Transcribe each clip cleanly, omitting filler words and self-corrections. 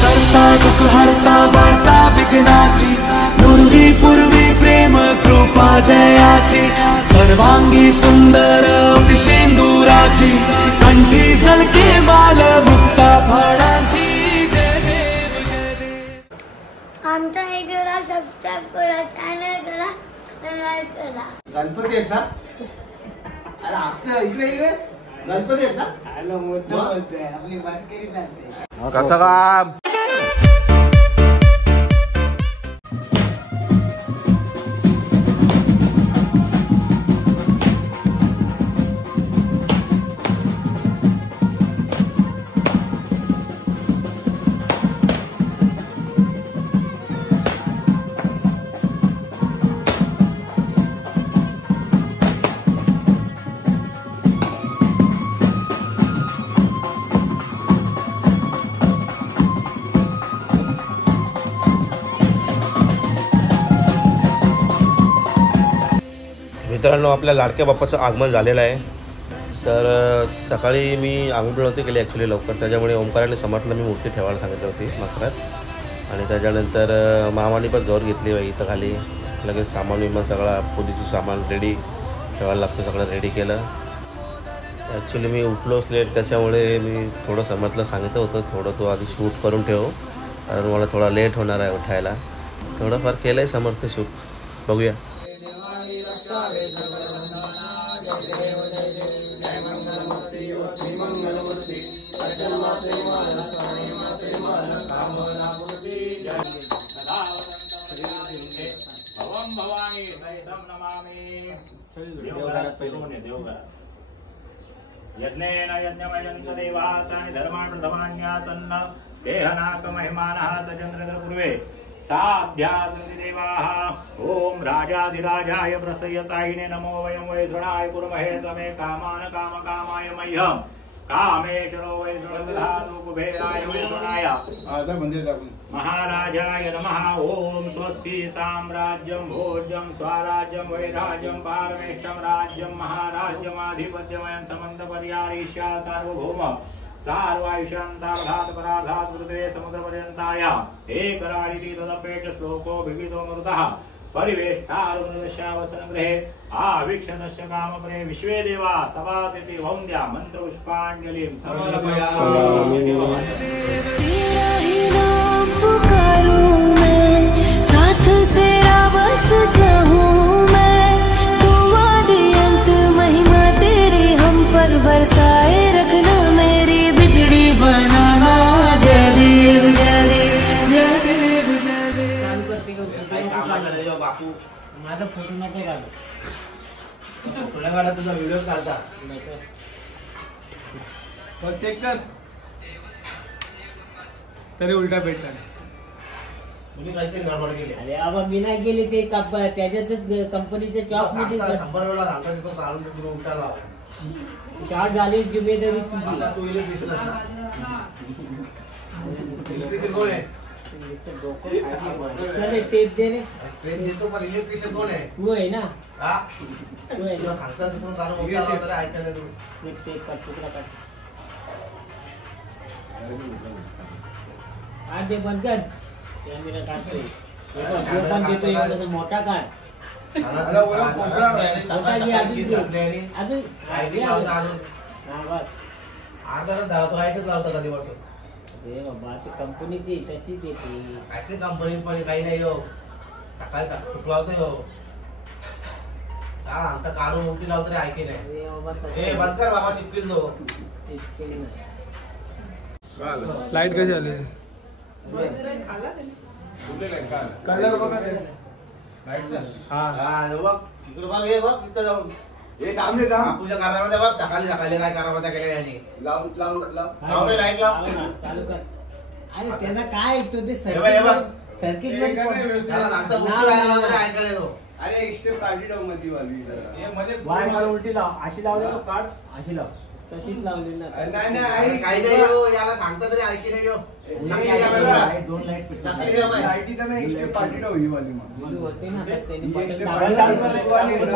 करता दुःख हरता वार्ता विघ्नाची पूर्वी पूर्वी प्रेम कृपा जयाची सर्वांगी सुंदर शेंदुराची कंठी सलके माल मुक्ता फळाची जय देव जय देव। आमचा व्हिडिओला सबस्क्राइब करा, चॅनल करा, लाईक करा। गणपती आहेत ना? अरे असतं इकडे इकडे गणपती आहेत ना? हॅलो मुद्दा बोलतोय आपली बास्केटी चालते कसं काम मित्रांनो, आपल्या लाडक्या बाप्पाचं आगमन झालेलं आहे। तर सकाळी मी आंघोळ नव्हती केली ॲक्च्युली लवकर, त्याच्यामुळे ओंकाराने समातला मी मूर्ती ठेवायला सांगितली होती मकरात। आणि त्याच्यानंतर मामाने पण जोर घेतली बाई इथं खाली, लगेच सामान विमान सगळा पूजेचं सामान रेडी ठेवायला लागतं, सगळं रेडी केलं। ॲक्च्युली मी उठलोच लेट, त्याच्यामुळे मी थोडं समातला सांगितलं होतं थोडं तो आधी शूट करून ठेव, कारण मला थोडा लेट होणार आहे उठायला। थोडंफार केलं आहे समर्थ शूट, बघूया। यज्ञेन यज्ञमयं च देवासानि धर्मान् प्रथमान्यासन्न देहनाक महिमानः सचन्द्रेन्द्र पूर्वे साध्यासन्ति देवाः। ओम राजाधिराजाय प्रसह्य साहिने नमो वयं वै शृणाय कुर्महे समे कामान काम कामाय मह्यं कामेश्वरो वै शृणुधातु कुबेराय वै शृणाय महाराजाय नमः। ओम स्वस्ति साम्राज्यं भोज्यं स्वराज्यं वैराज्यं पारमेष्ठं राज्यं महाराज्यमाधिपत्यमयं समन्तपर्यारीष्या सार्वभौम सार्वायुषान्तार्धात् परार्धात् पृथ्वे समुद्रपर्यन्ताय एकराडिति तदपेक्ष श्लोको विविधो मरुतः परिवेष्टारुणदशावसनगृहे आवीक्षणस्य कामपरे विश्वे देवा सभासिति वन्द्या मन्त्रपुष्पाञ्जलिं समर्पयामि। तेरा ही नाम पुकारूं मैं, साथ तेरा बस चाहूं मैं, दुआ दे अंत महिमा तेरी हम पर बरसाए रखना, मेरी बिगड़ी बनाना। जय देव जय देव जय देव जय देव। बापू माझा फोटो नको काढ, थोड्या वेळा तुझा व्हिडिओ काढता चेक कर तरी उलटा भेटणार। तुम्ही काहीतरी गडबड केली। अरे बाबा मी नाही गेली, ते त्याच्यातच कंपनीचे चॉक मध्ये 100 वेळा सांगता तो काढून तुला उलटा लावा। शॉर्ट झाली जिम्मेदारी तुझी। तू इलेक्ट्रिशियन असणार, इलेक्ट्रिशियन कोण आहे? चले टेप दे रे। ट्रेन देतो पण इलेक्ट्रिशियन कोण आहे? तू आहे ना? हा तू आहे ना? सांगता तू काढून उलटा लावता रे, ऐकायला तू एक टेप काढ, तुकडा काढ, काढ दे बंद कर। कॅमेरा काढतोय जो पण देतो एवढा मोठा काढ। अजून लाईटच लावता कधी बसून? अरे बाबा ती कंपनीची तशीच येते। असे कंपनी पण काही नाही हो, सकाळी चुक लावतोय हो। हा आमचा काढून मुक्ती लावतो रे, ऐके नाही बंद कर बाबा, चिपकील तो। लाईट कशी आली? कलर बघा ते लाईटचा। हा बघ इकडे बघ, हे बघ इथं जाऊन हे काम नाही का तुझ्या घरामध्ये बघ, सकाळी सकाळी काय करावं केल्या यांनी। लाव रे लाईट लाव, चालू कर। अरे त्यांना काय तो ते सर्किट मध्ये ऐकायला येतो। अरे एक स्टेप काढली डाव मध्ये वाली जरा, हे मध्ये वाय मला उलटी लाव, अशी लावल्यावर काढ, अशी लाव। तशीच लावली ना. काही नाही हो, याला सांगता तरी ऐकी नाही हो. नक्की काय बाई? दोन लाईट पेटवली. नक्की काय बाई? लाईटीचा नाही एक्स्ट्रा पार्टी होई वाली मग मुली होती ना तर त्यांनी बटन एक्स्ट्रा दाबायला चालू चालू कर, केलं.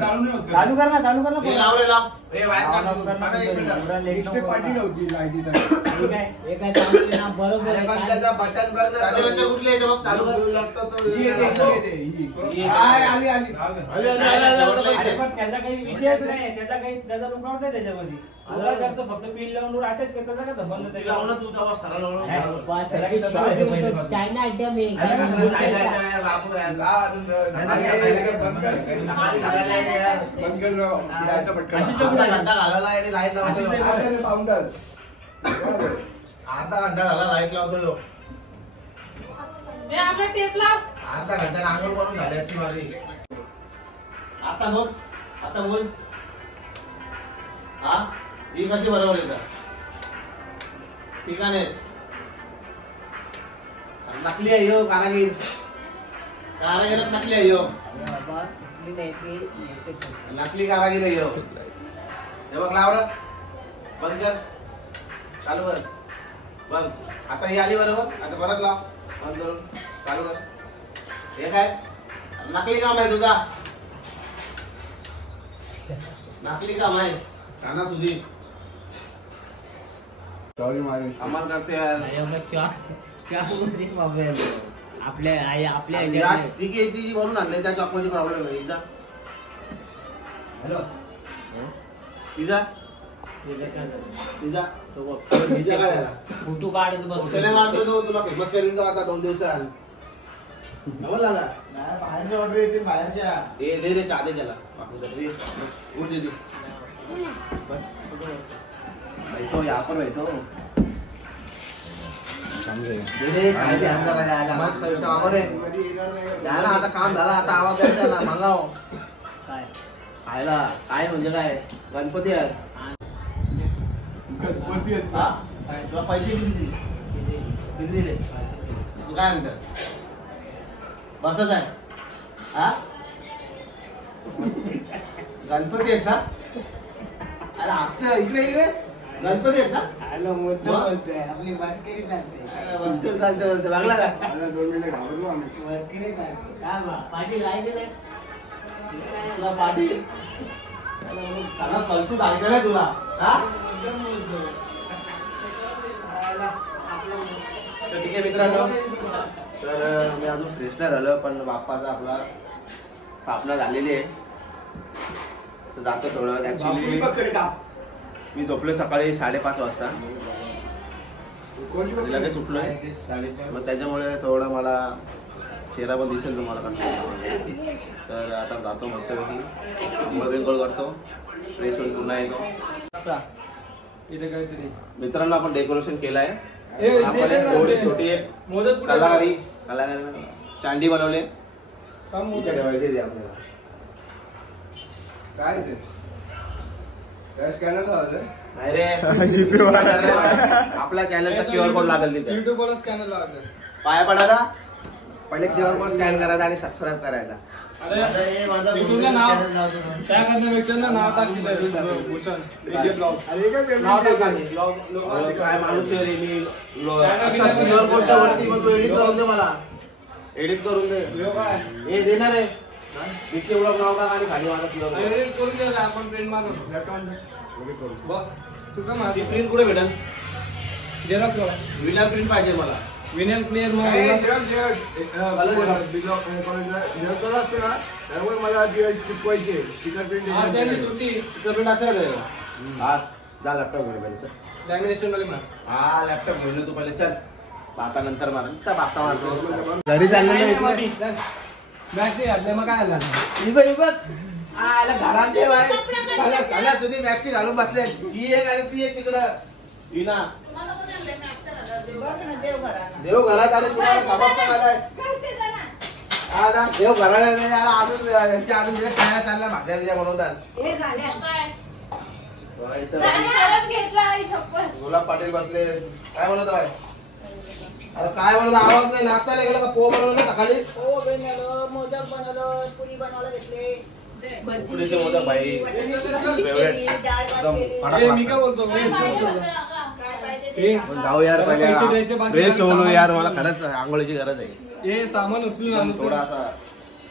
चालू कर. बटन चालू कर ना, चालू कर हे ना. लाव रे लाव. हे बाहेर काढ. बघा एक मिनिट. एक्स्ट्रा पार्टी नव्हती लाईटीचा. ठीक आहे, हे काय चालू ना, बरोबर अरे आहे. पण काय- त्याचा बटन बघ ना. त्याच्यानंतर कुठले येते मग चालू करू लागतो तो. आली अरे पण त्याचा काही विषयच नाही, त्याचा लुकआउट नाही त्याच्यामध्ये. तुला करतो फक्त पिन लावून अटॅच करतो का बंद ते लावलं तू तेव्हा सरळ लावलं. बस सगळी शॉर्ट देतो. चायना आयटम आहे काय बोलतोय का? बापू यार. बंद कर राव. यायचं पटकन. अर्धा घंटा घालायला आणि लाईट लावतो. फाउंडर. अर्धा घंटा झाला लाईट लावतो. आपला टेप लाव. अर्धा घंटा आंघोळ करून झाली असती माझी. आता बोल. आता बोल. हा ही कशी बरोबर येतं? ठीक आहे. नकली आहे यो कारागीर. कारागीर नकली आहे यो. अरे बाबा, मी नाही ते नकली कारागीर आहे यो. हे बघ लाव रे. बंद कर. चालू कर. बंद. आता ही आली बरोबर. आता परत लाव. बंद करून चालू कर. हे काय नकली काम आहे तुझा. नकली काम आहे. काना सुधी सॉरी मारे. अमल करते यार. आपल्या या ठीक आहे ती जी बनवून आणले त्या चॉकमध्ये प्रॉब्लेम आहे. हिचा हॅलो तिचा तिचा तिचा काय झाला? फोटो काढत बस. त्याने मारतो तो तुला फेमस करीन तो आता 2 दिवसात. नवल लागा बाहेरच्या ऑर्डर येतील बाहेरच्या. ए दे रे चादे त्याला उठ दे दे. बैठो यहाँ पर बैठो. ना आता काम झालं आता आवाज द्यायचा ना. मागाव काय खायला काय म्हणजे काय गणपती आहे. गणपती आहेत. हा? तुला पैसे किती दिले तू काय म्हणतो? बसच आहे हा. गणपती आहेत ना. अरे असते इकडे इकडे गणपती आहेत ना. आपली बास्केरी चालते. बसकर चालते बोलते लागला का? 2 मिनिटं घाबरलो आम्ही. बास्केरी चालते. काय बा पाठी लायचे नाही. तुला पाटील सगळा सलसूट ऐकायला तुला हा. तर ठीक आहे मित्रांनो. तर मी अजून फ्रेश नाही झालं पण बाप्पाचा आपला स्थापना झालेली आहे. तर जातो थोडं वेळ. ऍक्च्युली मी झोपलो सकाळी 5:30 वाजता. लगेच उठलोय. मग त्याच्यामुळे थोडं मला चेहरा पण दिसेल तुम्हाला कसं. तर आता जातो मस्तपैकी अंघोळ करतो. फ्रेश होऊन पुन्हा येतो. इथे काहीतरी मित्रांनो आपण डेकोरेशन केलं आहे. आपण एवढी छोटी कलाकारी स्टँडी बनवले. इथे ठेवायचे ते आपल्याला. काय ते काय स्कॅनर लावलं. नाही रे आपल्या चॅनलचा QR कोड लागेल तिथे. युट्यूब वर स्कॅनर लावलं. पाया पडायला पहिले QR कोड स्कॅन करायचा आणि सबस्क्राईब करायचा. अरे माझा युट्यूबला नाव त्या करण्यापेक्षा ना नाव टाक तिथे भूषण विजय ब्लॉग. अरे काय पेमेंट अरे काय माणूस आहे रे मी. QR कोडच्या वरती पण तू एडिट करून दे मला. एडिट करून दे. हे देणार आहे विकी ब्लॉग नाव टाक आणि खाली मला QR कोड. एडिट करून दे आपण प्रिंट मारून लॅपटॉप बघ तुझं माझी प्रिंट कुठे भेटेल? झेरॉक्स विनर प्रिंट पाहिजे मला. विनर क्लिअर मग असतो ना त्यामुळे मला चिपवायचे स्टिकर प्रिंट असेल बस जा लॅपटॉप घेऊन पाहिजे. लॅमिनेशन मध्ये मार. हा लॅपटॉप घेऊन तू पहिले चल. बाता नंतर मार. बाता मारतो घरी चाललेलं बॅटरी घातले मग काय झालं. घरात सुधी मॅक्सी घालून बसले. ही एक आणि ती एक तिकडं. विना देव घरात आले तुम्हाला समजता मला. देव घरात अजून यांच्या अजून काय चालल्या भाज्या बिज्या बनवतात. गुलाब पाटील बसले. काय बनवत बाय? अरे काय बनवलं आवाज नाही. नाश्ता गेला का? पोह बनवलं सकाळी. हो बनवलं, मोदक बनवलं, पुरी बनवायला घेतले. उकडीचे मोदक भाई फेवरेट एकदम मी काय बोलतो जाऊ यार पहिले फ्रेश होऊ यार, मला खरंच आंघोळीची गरज आहे. हे सामान उचलून आणू थोडा असा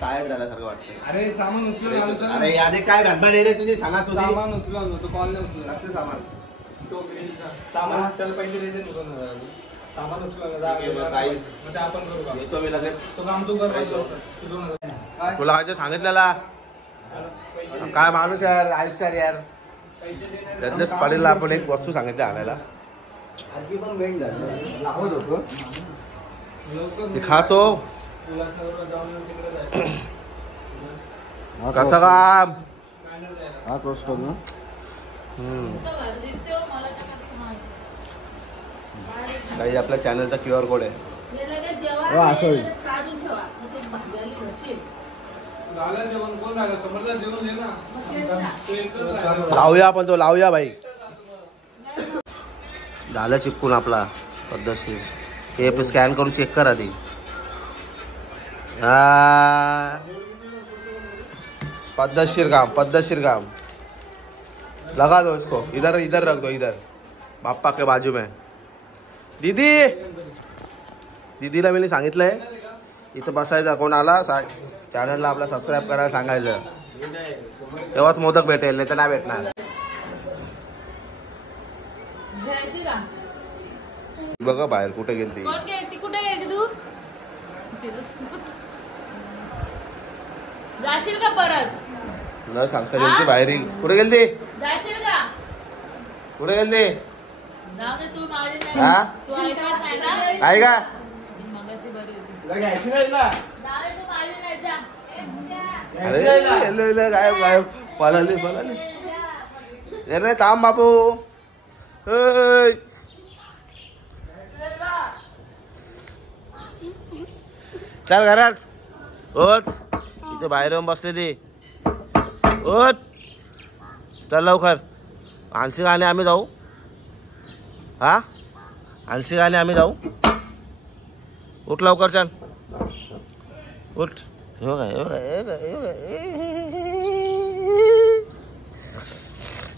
टायर्ड झाल्यासारखं वाटतं. अरे सामान उचलून आणू. अरे यादे काय घाटबा नाही रे तुझी सणासुदी. सामान उचलून आणू तो कॉल नाही उचलून असते सामान तो ग्रिलचा सामान त्याला पैसे द्यायचे निघून सामान उचलून म्हणजे आपण करू का येतो मी लगेच. तो काम तू कर. तुला आज सांगितलेला काय माणूस यार, आयुष्यात यार त्यातल्याच पाडीला आपण एक वस्तू सांगितली आणायला. खातो कसं काम हा कष्ट ना. काही आपल्या चॅनलचा QR कोड आहे. असं लावूया आपण तो, लावूया भाई. झालं चिपकून आपला पद्धतशीर. हे स्कॅन करून चेक करा ती. पद्धतशीर काम लगा दो इसको. इधर इधर रख दो, इधर बाप्पा के बाजू में. दीदीला मी सांगितलंय इथं बसायचं, कोण आला चॅनलला आपला सबस्क्राईब करायला सांगायचं, तेव्हाच मोदक भेटेल, नाही तर नाही भेटणार. बघा बाहेर कुठे गेलती. कुठे गेली तू? जाशील का परत? न सांगता गेलती बाहेर. कुठे गेलती? जाशील का? कुठे गेलती? जाऊ दे तू माझी नाही. हा तू ऐकायचं आहे ना? आहे का? मगाशी बरी होती. घ्यायची नाही ना. जाऊ दे तू माझी नाही जा. अरे काय पळाली अरे थांब बापू. चल घरात ओट. इथे बाहेर येऊन बसले ती. ओट चल लवकर. आणशी गाणे आम्ही जाऊ. हा आणशी गाणे आम्ही जाऊ. उठ लवकर चल उठ.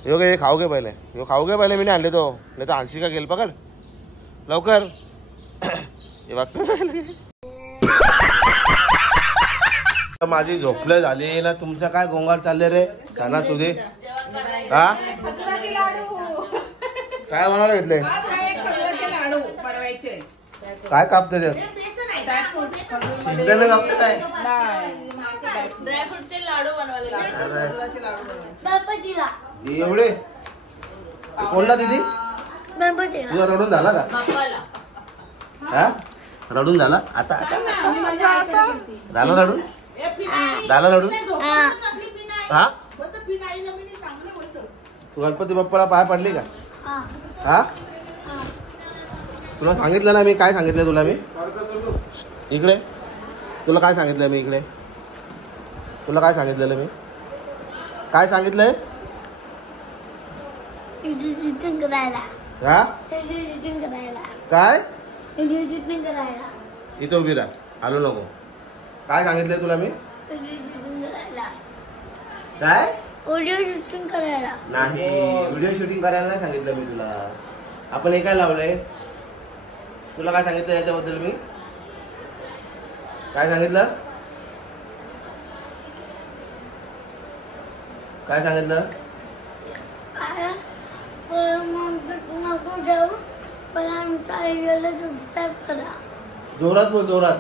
हे खाओगे पहिले. हे खाओगे पहिले. मी नाही आणले तो, नाही तर आणशी का गेल. पकड लवकर. हे बघ माझी झोपलं झाली ना. तुमचं काय गोंगाट चालले रे सणासुदी. हा काय बनवायला घेतले? काय कापते ते? शिंद्याने कापते काय? ड्रायफ्रूटचे लाडू बनवायला. गणपतीला. एवढे कोणला दीदी? गणपतीला. तुझा रडून झाला का? बाप्पाला. हा रडून झाला. आता झालं रडून. झालं रडून. हा तू गणपती बाप्पाला पाय पडली का? हा तुला सांगितलं ना मी. काय सांगितलं तुला मी? इकडे तुला काय सांगितलं मी? इकडे तुला काय सांगितलेलं मी? काय सांगितलंय? शूटिंग करायला. हा शूटिंग करायला. काय? व्हिडिओ शूटिंग करायला. इथं उभी राहा. आलो नको. काय सांगितलंय तुला मी? व्हिडिओ शूटिंग करायला. काय? व्हिडिओ शूटिंग करायला नाही. व्हिडिओ शूटिंग करायला नाही सांगितलं मी तुला. आपण हे काय लावलंय? तुला काय सांगितलं याच्याबद्दल मी? काय सांगितलं? काय सांगितलं? नको जाऊ, पण आमच्या आईला सबस्क्राईब करा. जोरात बोल, जोरात.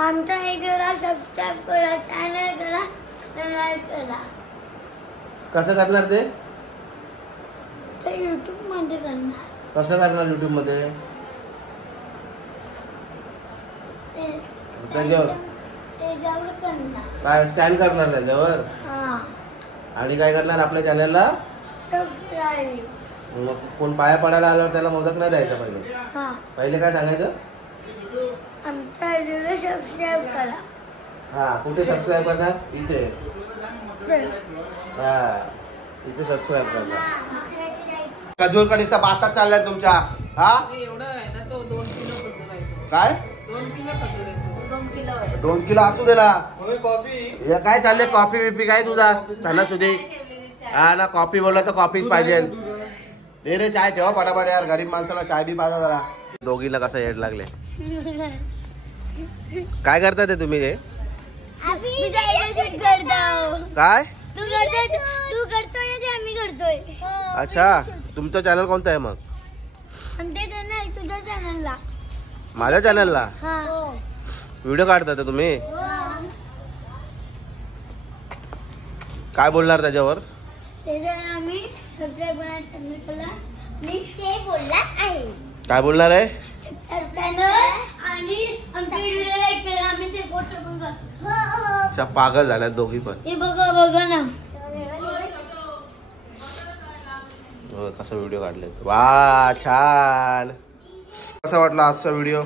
आमच्या आईला सबस्क्राईब करा, चॅनल करा, लाईक करा. कसं करणार ते? ते YouTube मध्ये करणार. कसं करणार YouTube मध्ये? त्याच्यावर करणार. काय स्कॅन करणार त्याच्यावर? हा. आणि काय करणार आपल्या चॅनलला? सबस्क्राईब. मग कोण पाया पडायला आल्यावर त्याला मोदक नाही द्यायचा पहिले? हा. पहिले काय सांगायचं? आमच्या आईला सबस्क्राईब करा. हा कुठे सबस्क्राईब करणार? इथे. ते. हा इथे सबस्क्राईब करणार. खजूर का निस्ता बातात चाललाय तुमच्या? हा एवढं आहे ना तो 2 किलो खजूर आहे. काय? 2 किलो खजूर आहे. 2 किलो आहे. 2 किलो असू दे ना. कॉफी हे काय चाललंय कॉफी बिपी काय तुझा सणासुदी? हा ना कॉफी बोलला तर कॉफीच पाहिजे. दे रे चाय ठेवा पटापट यार, गरीब माणसाला चाय बी पाजा जरा. दोघीला कसं हेड लागले. काय करता ते तुम्ही हे? तुझ्या आईला शूट करतो. काय तू करतोय ना ते आम्ही करतोय. अच्छा तुमचं चॅनल कोणतं आहे मग? आमच्या चॅनल तुझ्या चॅनलला. माझ्या चॅनलला हा व्हिडिओ काढता ते तुम्ही? काय बोलणार त्याच्यावर? त्याच्यावर आम्ही सबस्क्राईब चॅनलला मी ते बोलणार आहे. काय बोलणार आहे? चॅनल आणि आमच्या व्हिडिओ लाईक करा. आम्ही ते फोटो पण अच्छा पागल झाल्यात दोघी पण. हे बघा ना कसं व्हिडिओ काढलेत. वा छान. कसा वाटला आजचा व्हिडिओ?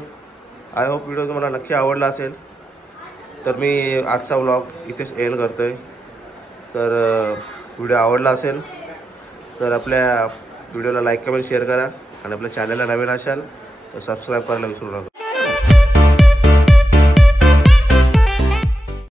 आय होप व्हिडिओ तुम्हाला नक्की आवडला असेल. तर मी आजचा व्लॉग इथेच एंड करतोय. तर व्हिडिओ आवडला असेल तर आपल्या व्हिडिओला लाईक कमेंट शेअर करा आणि आपल्या चॅनलला नवीन असाल तर सबस्क्राईब करायला विसरू नका.